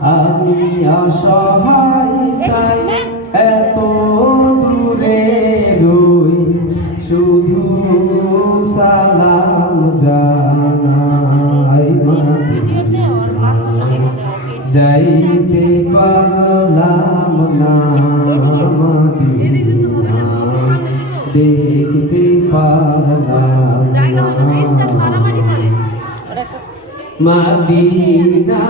আমি অসহায় তাই এত দূরে রই, শুধু সালাম জানাই মদিনা। যাইতে পারলাম না মদিনা, দেখতে পারলাম না মদিনা।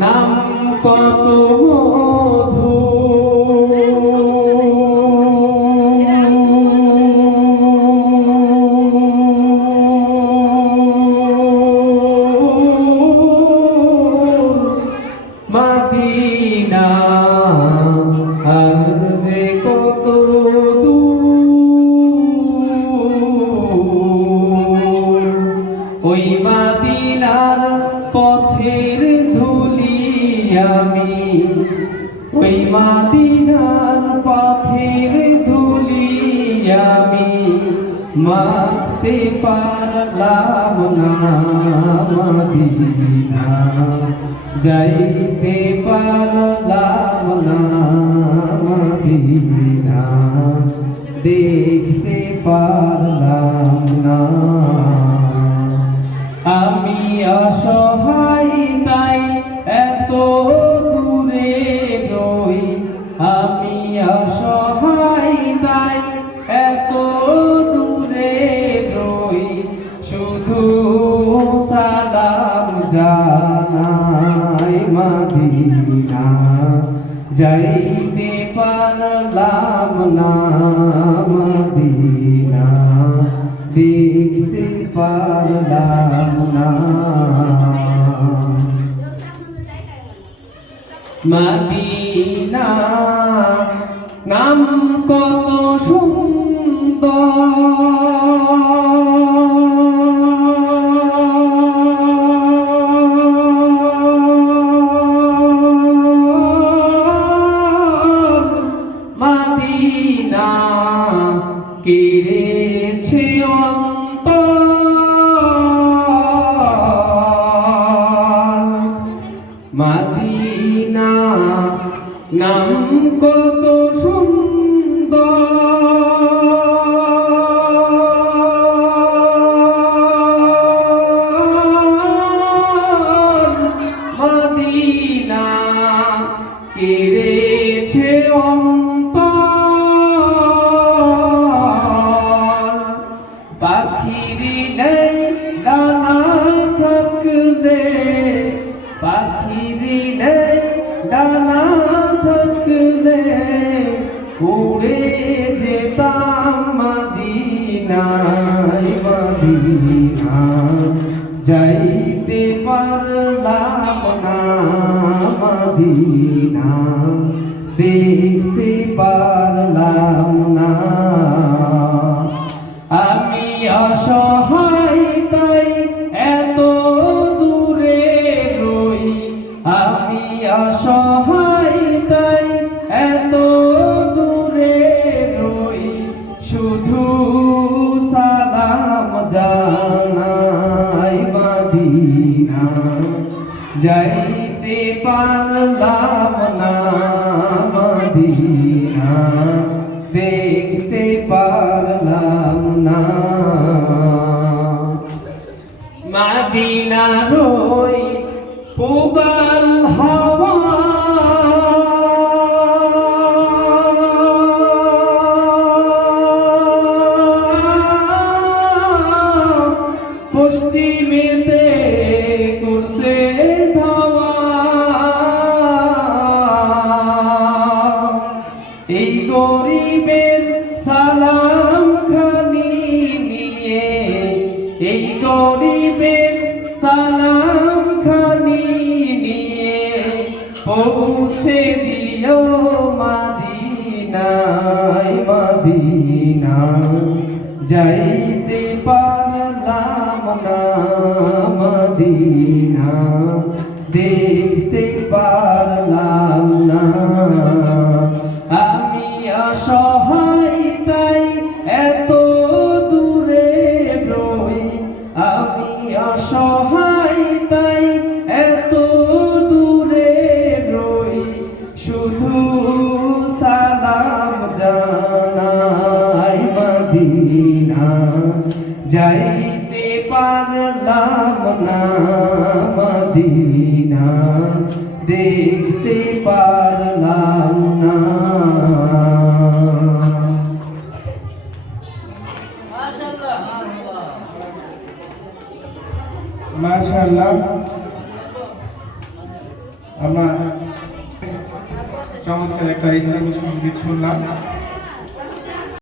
নাম কত মধু, মদিনা আর যে কত দূর, ওই মদিনার পথের ধুলি আমি, ওই মদিনার পথের ধুলি আমি মাখতে পারলাম না মদিনা, যাইতে পারলাম না মদিনা, দেখতে পারলাম না। আমি অসহায় তাই এত দূরে রই, আমি অসহায় তাই এত দূরে রই, শুধু সালাম জানাই মদিনা, যাইতে পারলাম না মদিনা, দেখতে পারলাম না মদিনা। নাম কত সুন্দর, মদিনা কেড়েছে অন্তর, মদিনা নাম কত সুন্দর, মদিনা কেড়েছে অন্তর। পাখির নেই ডানা থাকলে, পাখির নেই ডানা থাকলে উড়ে যেতাম মদিনায় মদিনা, যাইতে পারলাম না মদিনা, দেখতে পারলাম না। আমি অসহায় তাই এত দূরে রই, আমি অসহায় তাই এত দূরে রই, শুধু সালাম জানাই মদিনা, যাইতে পারলাম না মদিনা, দেখতে পারলাম না মদিনা। রই পুবাল হাওয়া, পশ্চিমেতে করছে ধাওয়া, এই গরিবের সালাম খানি নিয়ে, এই গরিবের সালাম খানি নিয়ে পৌঁছে দিও মদিনায় মদিনা, যাইতে পারলাম না মদিনা, দেখতে পারলাম না। আমি অসহায় তাই এত দূরে রই, আমি অসহায় তাই এত দূরে যাইতে পারলাম না মদিনা, দেখতে পারলাম না। মাশাআল্লাহ, আমরা চমৎকার একটা ইসলামী সঙ্গীত শুনলাম।